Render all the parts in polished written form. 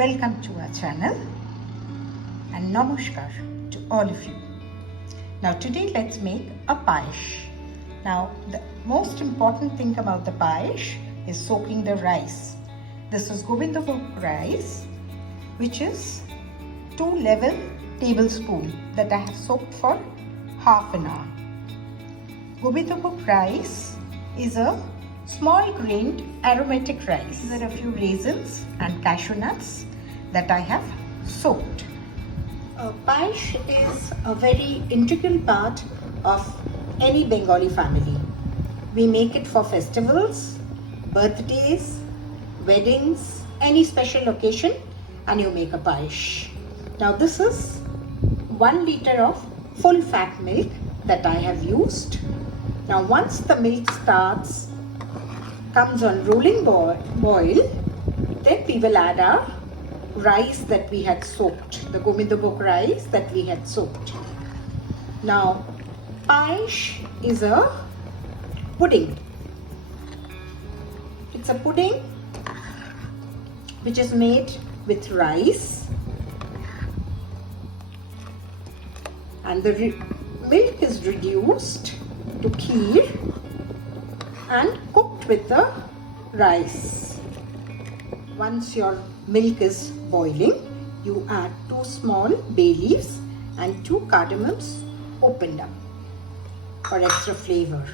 Welcome to our channel and namaskar to all of you. Now today let's make a payesh. Now the most important thing about the payesh is soaking the rice. This is gobindo rice, which is 2 level tablespoon that I have soaked for half an hour. Gobindo rice is a small grained aromatic rice. There are a few raisins and cashew nuts that I have soaked. Payesh is a very integral part of any Bengali family. We make it for festivals, birthdays, weddings, any special occasion, and you make a payesh. Now this is 1 liter of full fat milk that I have used. Now once the milk comes on rolling boil, then we will add our rice that we had soaked, the gobindo rice that we had soaked. Now payesh is a pudding. It's a pudding which is made with rice, and the milk is reduced to kheer and cooked with the rice. Once your milk is boiling, you add 2 small bay leaves and 2 cardamoms opened up for extra flavor.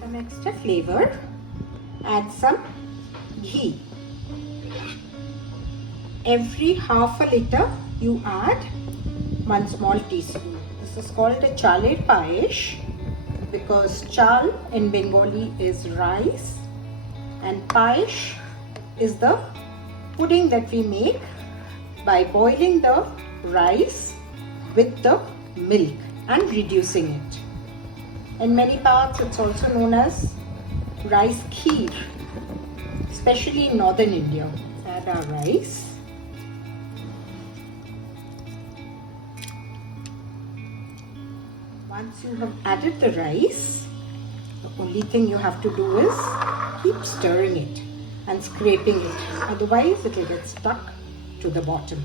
Some extra flavor, add some ghee. Every half a liter you add 1 small teaspoon. This is called a Chaler payesh because chal in Bengali is rice and payesh is the pudding that we make by boiling the rice with the milk and reducing it. In many parts it's also known as rice kheer, especially in northern India. Add our rice. Once you have added the rice, the only thing you have to do is keep stirring it and scraping it, otherwise it will get stuck to the bottom.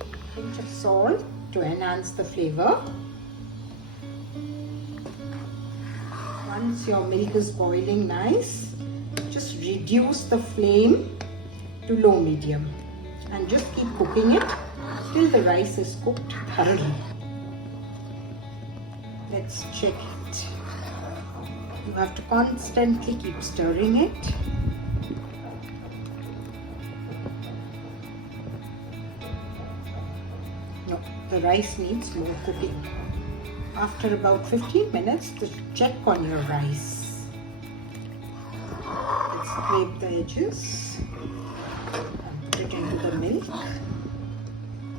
A pinch of salt to enhance the flavor. Once your milk is boiling nice, just reduce the flame to low medium and just keep cooking it till the rice is cooked thoroughly. Let's check it. You have to constantly keep stirring it. No, the rice needs more cooking. After about 15 minutes, to check on your rice. Let's scrape the edges and put it into the milk.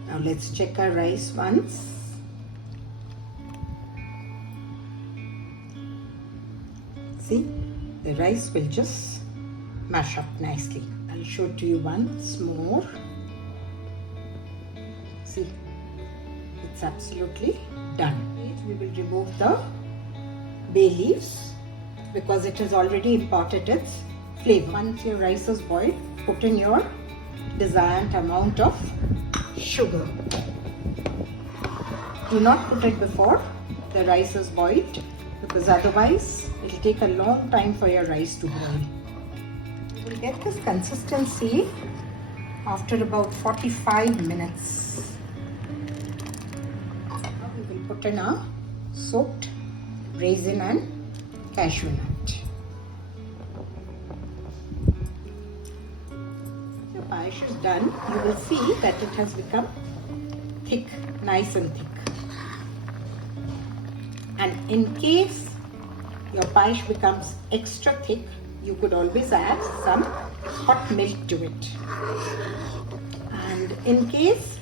Now let's check our rice once. See, the rice will just mash up nicely. I'll show it to you once more. See, it's absolutely done. We will remove the bay leaves because it has already imparted its flavor. Once your rice is boiled, put in your desired amount of sugar. Do not put it before the rice is boiled because otherwise it will take a long time for your rice to boil. You will get this consistency after about 45 minutes. Now we will put in our soaked raisin and cashew nut. Your payesh is done. You will see that it has become thick, nice and thick. And in case your payesh becomes extra thick, you could always add some hot milk to it. And in case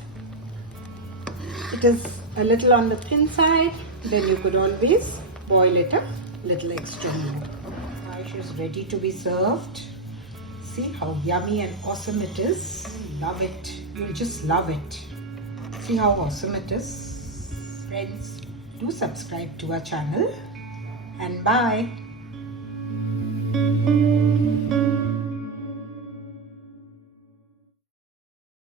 it is a little on the thin side, then you could always boil it a little extra more. Payesh is ready to be served. See how yummy and awesome it is. Love it. You'll just love it. See how awesome it is. Friends, do subscribe to our channel and bye.